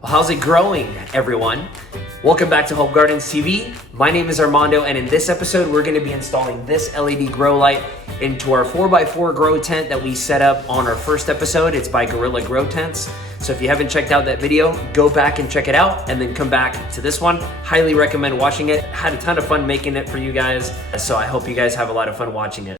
Well, how's it growing, everyone? Welcome back to Hope Gardens TV. My name is Armando, and in this episode, we're gonna be installing this LED grow light into our 4x4 grow tent that we set up on our first episode. It's by Gorilla Grow Tents. So if you haven't checked out that video, go back and check it out and then come back to this one. Highly recommend watching it. Had a ton of fun making it for you guys. So I hope you guys have a lot of fun watching it.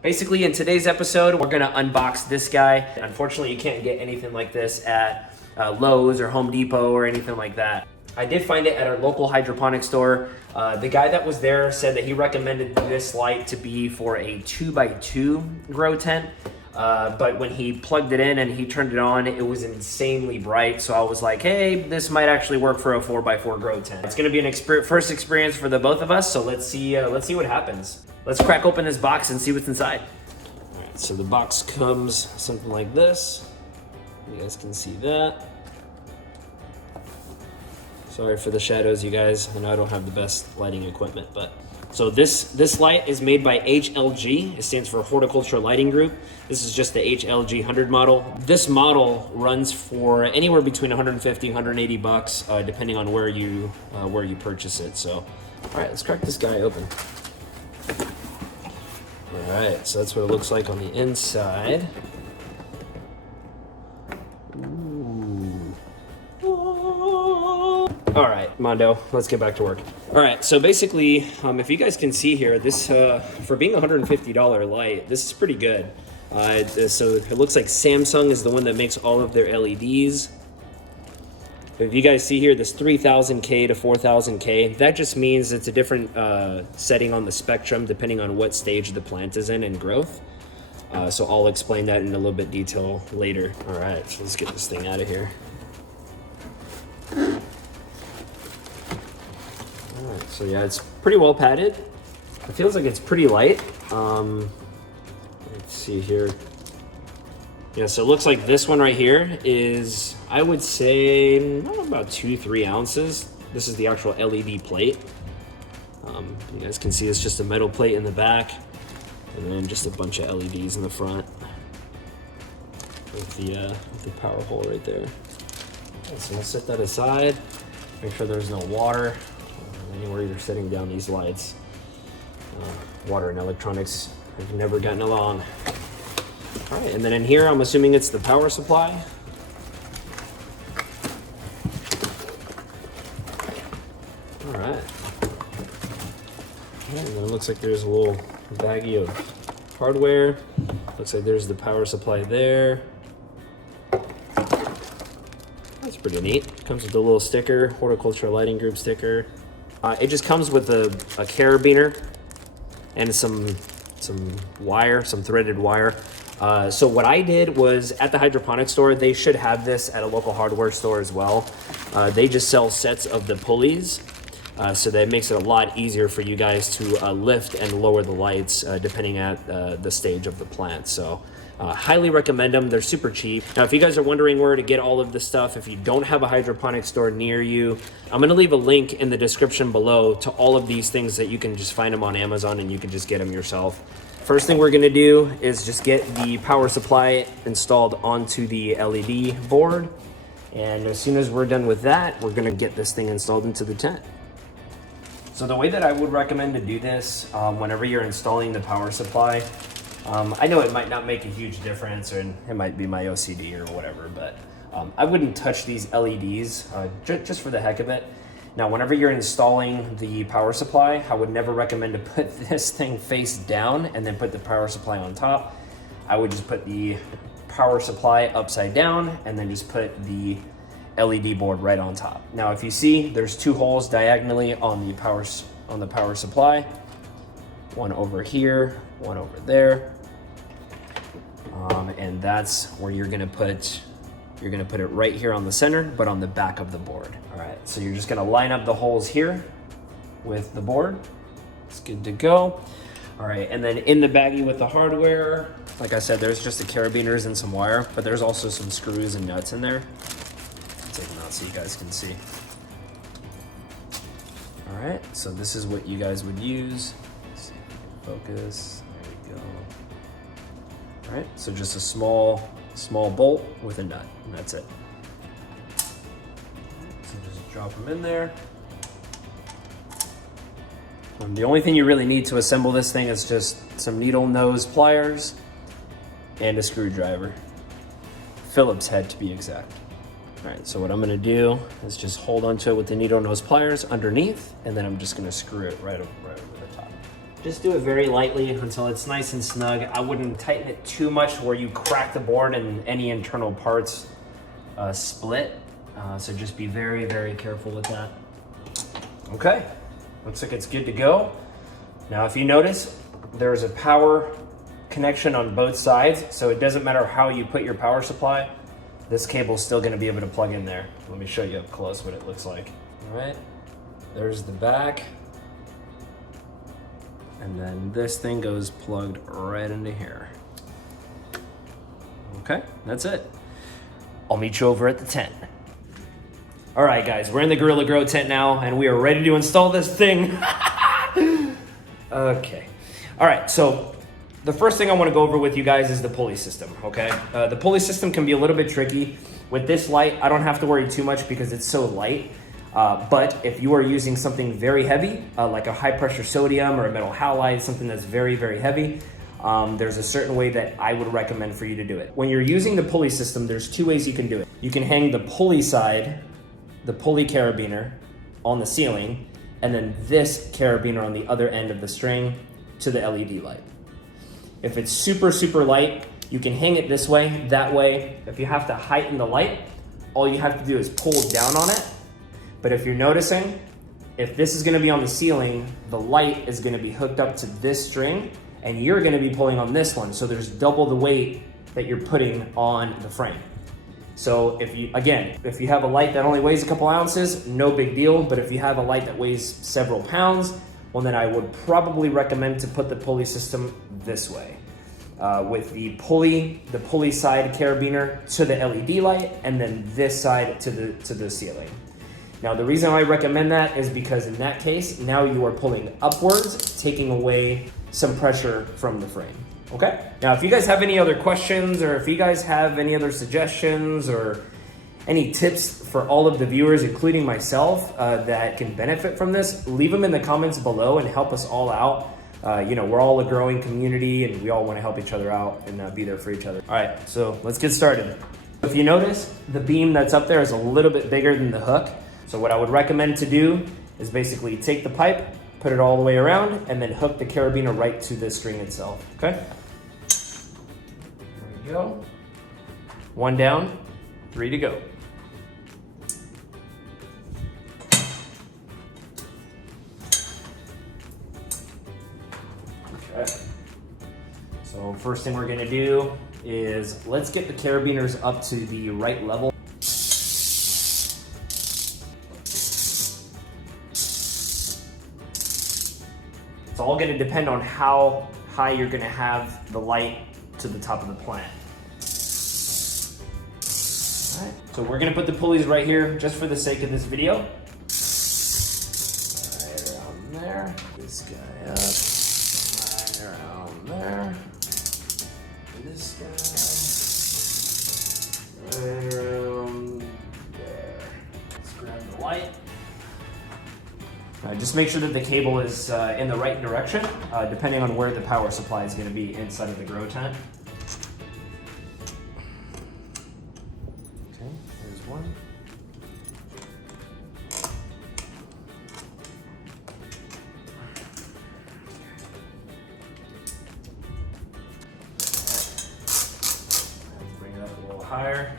Basically, in today's episode, we're gonna unbox this guy. Unfortunately, you can't get anything like this at Lowe's or Home Depot or anything like that. I did find it at our local hydroponic store. The guy that was there said that he recommended this light to be for a 2x2 grow tent. But when he plugged it in and he turned it on, it was insanely bright. So I was like, hey, this might actually work for a 4x4 grow tent. It's gonna be an first experience for the both of us. So let's see what happens. Let's crack open this box and see what's inside. All right, so the box comes something like this. You guys can see that. Sorry for the shadows, you guys. I know I don't have the best lighting equipment, but. So this light is made by HLG. It stands for Horticulture Lighting Group. This is just the HLG 100 model. This model runs for anywhere between 150, 180 bucks, depending on where you purchase it. So, all right, let's crack this guy open. All right, so that's what it looks like on the inside. Ooh. All right, Mondo, let's get back to work. All right, so basically, if you guys can see here, this, for being a $150 light, this is pretty good. So it looks like Samsung is the one that makes all of their LEDs. If you guys see here, this 3000K to 4000K, that just means it's a different setting on the spectrum depending on what stage the plant is in growth. So I'll explain that in a little bit detail later. All right, so let's get this thing out of here. All right, so yeah, it's pretty well padded. It feels like it's pretty light. Let's see here. Yeah, so it looks like this one right here is, I would say, about 2-3 ounces. This is the actual LED plate. You guys can see it's just a metal plate in the back, and then just a bunch of LEDs in the front with the power hole right there. Okay, so I'll set that aside. Make sure there's no water anywhere you're setting down these lights. Water and electronics have never gotten along. All right, and then in here, I'm assuming it's the power supply. All right. And then it looks like there's a little baggie of hardware. Looks like there's the power supply there. That's pretty neat. Comes with a little sticker, Horticulture Lighting Group sticker. It just comes with a carabiner and some wire, some threaded wire. So what I did was at the hydroponic store, they should have this at a local hardware store as well. They just sell sets of the pulleys. So that makes it a lot easier for you guys to lift and lower the lights depending at the stage of the plant. So highly recommend them. They're super cheap. Now, if you guys are wondering where to get all of this stuff, if you don't have a hydroponic store near you, I'm gonna leave a link in the description below to all of these things that you can just find them on Amazon and you can just get them yourself. First thing we're gonna do is just get the power supply installed onto the LED board. And as soon as we're done with that, we're gonna get this thing installed into the tent. So the way that I would recommend to do this, whenever you're installing the power supply, I know it might not make a huge difference, and it might be my OCD or whatever, but I wouldn't touch these LEDs just for the heck of it. Now, whenever you're installing the power supply, I would never recommend to put this thing face down and then put the power supply on top. I would just put the power supply upside down and then just put the LED board right on top. Now, if you see, there's 2 holes diagonally on the power supply. One over here, one over there. And that's where you're gonna put it right here on the center, but on the back of the board. All right, so you're just gonna line up the holes here with the board. It's good to go. All right, and then in the baggie with the hardware, like I said, there's just the carabiners and some wire, but there's also some screws and nuts in there. take them out so you guys can see. All right, so this is what you guys would use. Let's see if we can focus. There we go. All right, so just a small bolt with a nut, and that's it. So just drop them in there. The only thing you really need to assemble this thing is just some needle nose pliers and a screwdriver. Phillips head to be exact. All right, so what I'm gonna do is just hold onto it with the needle nose pliers underneath, and then I'm just gonna screw it right over the top. Just do it very lightly until it's nice and snug. I wouldn't tighten it too much where you crack the board and any internal parts split. So just be very, very careful with that. Okay, looks like it's good to go. Now, if you notice, there's a power connection on both sides, so it doesn't matter how you put your power supply, this cable's still gonna be able to plug in there. Let me show you up close what it looks like. All right, there's the back. And then this thing goes plugged right into here. Okay, that's it. I'll meet you over at the tent. All right, guys, we're in the Gorilla Grow tent now, and we are ready to install this thing. Okay. All right, so the first thing I want to go over with you guys is the pulley system, okay? The pulley system can be a little bit tricky. With this light, I don't have to worry too much because it's so light. But if you are using something very heavy, like a high pressure sodium or a metal halide, something that's very, very heavy, there's a certain way that I would recommend for you to do it. When you're using the pulley system, there's two ways you can do it. You can hang the pulley side, the pulley carabiner, on the ceiling, and then this carabiner on the other end of the string to the LED light. If it's super, super light, you can hang it this way, that way. If you have to heighten the light, all you have to do is pull down on it. But if you're noticing, if this is gonna be on the ceiling, the light is gonna be hooked up to this string, and you're gonna be pulling on this one. So there's double the weight that you're putting on the frame. So if you have a light that only weighs a couple ounces, no big deal. But if you have a light that weighs several pounds, well, then I would probably recommend to put the pulley system this way. With the pulley side carabiner to the LED light, and then this side to the ceiling. Now, the reason I recommend that is because in that case, now you are pulling upwards, taking away some pressure from the frame. Okay? Now, if you guys have any other questions, or if you guys have any other suggestions or any tips for all of the viewers, including myself, that can benefit from this, leave them in the comments below and help us all out. We're all a growing community and we all want to help each other out and be there for each other. All right, so let's get started. If you notice, the beam that's up there is a little bit bigger than the hook. So what I would recommend to do is basically take the pipe, put it all the way around, and then hook the carabiner right to the string itself, okay? There we go. 1 down, 3 to go. Okay. So first thing we're gonna do is let's get the carabiners up to the right level. It's all going to depend on how high you're going to have the light to the top of the plant. All right, so we're going to put the pulleys right here just for the sake of this video. Right around there. This guy up. Right around there. This guy. Right around there. Let's grab the light. Just make sure that the cable is in the right direction, depending on where the power supply is going to be inside of the grow tent. Okay, there's one. Bring it up a little higher.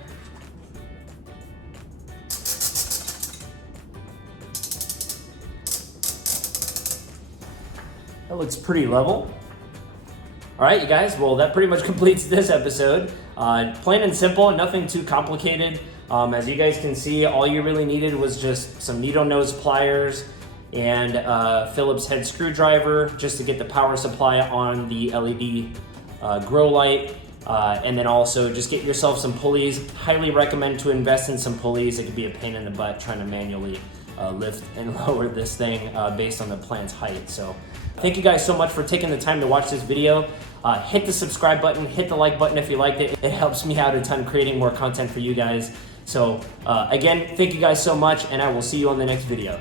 That looks pretty level. All right, you guys, well, that pretty much completes this episode. Plain and simple, nothing too complicated. As you guys can see, all you really needed was just some needle nose pliers and a Phillips head screwdriver just to get the power supply on the LED grow light. And then also just get yourself some pulleys. Highly recommend to invest in some pulleys. It could be a pain in the butt trying to manually lift and lower this thing based on the plant's height. So thank you guys so much for taking the time to watch this video. Hit the subscribe button, hit the like button if you liked it. It helps me out a ton creating more content for you guys. So again, thank you guys so much, and I will see you on the next video.